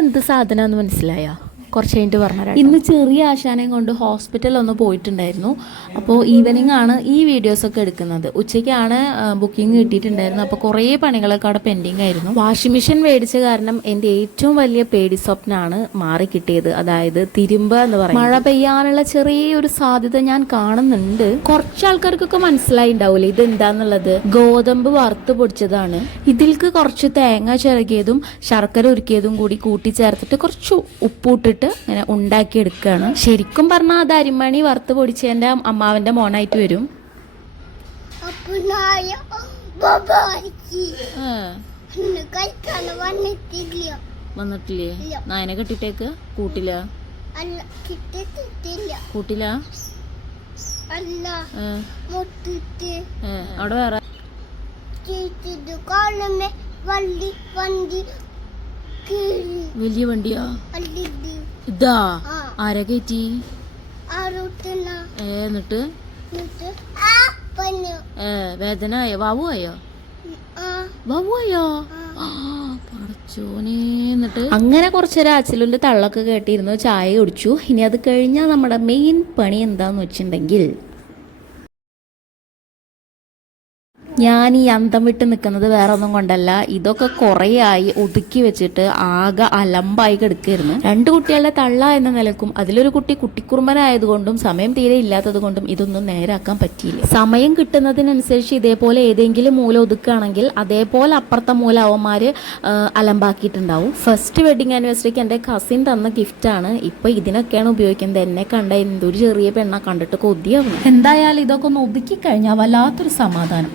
ഇതെന്ത് സാധനമാണെന്ന് മനസ്സിലായോ? കുറച്ച് കഴിഞ്ഞിട്ട് പറഞ്ഞുതരാം. ഇന്ന് ചെറിയ ആശാനെയും കൊണ്ട് ഹോസ്പിറ്റലിൽ ഒന്ന് പോയിട്ടുണ്ടായിരുന്നു. അപ്പോൾ ഈവനിങ് ആണ് ഈ വീഡിയോസൊക്കെ എടുക്കുന്നത്. ഉച്ചയ്ക്കാണ് ബുക്കിംഗ് കിട്ടിയിട്ടുണ്ടായിരുന്നു. അപ്പോൾ കുറേ പണികളൊക്കെ അവിടെ പെൻഡിങ് ആയിരുന്നു. വാഷിംഗ് മെഷീൻ മേടിച്ച കാരണം എൻ്റെ ഏറ്റവും വലിയ പേടി സ്വപ്നമാണ് മാറി കിട്ടിയത്. അതായത് തിരുമ്പ എന്ന് പറയും. മഴ പെയ്യാനുള്ള ചെറിയൊരു സാധ്യത ഞാൻ കാണുന്നുണ്ട്. കുറച്ച് ആൾക്കാർക്കൊക്കെ മനസ്സിലായി ഉണ്ടാവില്ലേ ഇതെന്താന്നുള്ളത്. ഗോതമ്പ് വറുത്ത് പൊടിച്ചതാണ്. ഇതിൽക്ക് കുറച്ച് തേങ്ങ ചിരകിയതും ശർക്കര ഉരുക്കിയതും കൂടി കൂട്ടിച്ചേർത്തിട്ട് കുറച്ച് ഉപ്പിട്ടിട്ട് ഇങ്ങനെ ഉണ്ടാക്കിയെടുക്കുകയാണ്. ശരിക്കും പറഞ്ഞാൽ അത് അരിമണി വറുത്ത് പൊടിച്ചതിന്റെ അമ്മാവന്റെ മോനായിട്ട് വരും. വന്നിട്ടില്ലേ? നായനെ കെട്ടിട്ടേക്ക് കൂട്ടില കൂട്ടില അവിടെ വേറെ വലിയ വണ്ടിയാ ഇതാ. ആരാ കയറ്റി? എന്നിട്ട് വേദന ആയോ? വാവു ആയോ? വാവു ആയോ? പടച്ചോനെ. എന്നിട്ട് അങ്ങനെ കുറച്ചൊരു അച്ചിലിന്റെ തള്ളൊക്കെ കേട്ടിരുന്നു. ചായ കുടിച്ചു. ഇനി അത് കഴിഞ്ഞാൽ നമ്മുടെ മെയിൻ പണി എന്താന്ന് വെച്ചിട്ടുണ്ടെങ്കിൽ, ഞാൻ ഈ അന്തം വിട്ട് നിൽക്കുന്നത് വേറെ ഒന്നും കൊണ്ടല്ല. ഇതൊക്കെ കുറേ ആയി ഒതുക്കി വെച്ചിട്ട് ആകെ അലമ്പായി കിടക്കായിരുന്നു. 2 കുട്ടികളുടെ തള്ള എന്ന നിലക്കും അതിലൊരു കുട്ടി കുട്ടിക്കുറുമ്പനായതുകൊണ്ടും സമയം തീരെ ഇല്ലാത്തത് കൊണ്ടും ഇതൊന്നും നേരാക്കാൻ പറ്റിയില്ല. സമയം കിട്ടുന്നതിനനുസരിച്ച് ഇതേപോലെ ഏതെങ്കിലും മൂല ഒതുക്കുകയാണെങ്കിൽ അതേപോലെ അപ്പുറത്തെ മൂല അവന്മാര് അലമ്പാക്കിയിട്ടുണ്ടാവും. ഫസ്റ്റ് വെഡിങ് ആനിവേഴ്സറിക്ക് എൻ്റെ കസിൻ തന്ന ഗിഫ്റ്റാണ്. ഇപ്പൊ ഇതിനൊക്കെയാണ് ഉപയോഗിക്കുന്നത്. എന്നെ കണ്ട എന്തൊരു ചെറിയ പെണ്ണ കണ്ടിട്ട് കൊതിയാവും. എന്തായാലും ഇതൊക്കെ ഒന്ന് ഒതുക്കി കഴിഞ്ഞാൽ വല്ലാത്തൊരു സമാധാനം.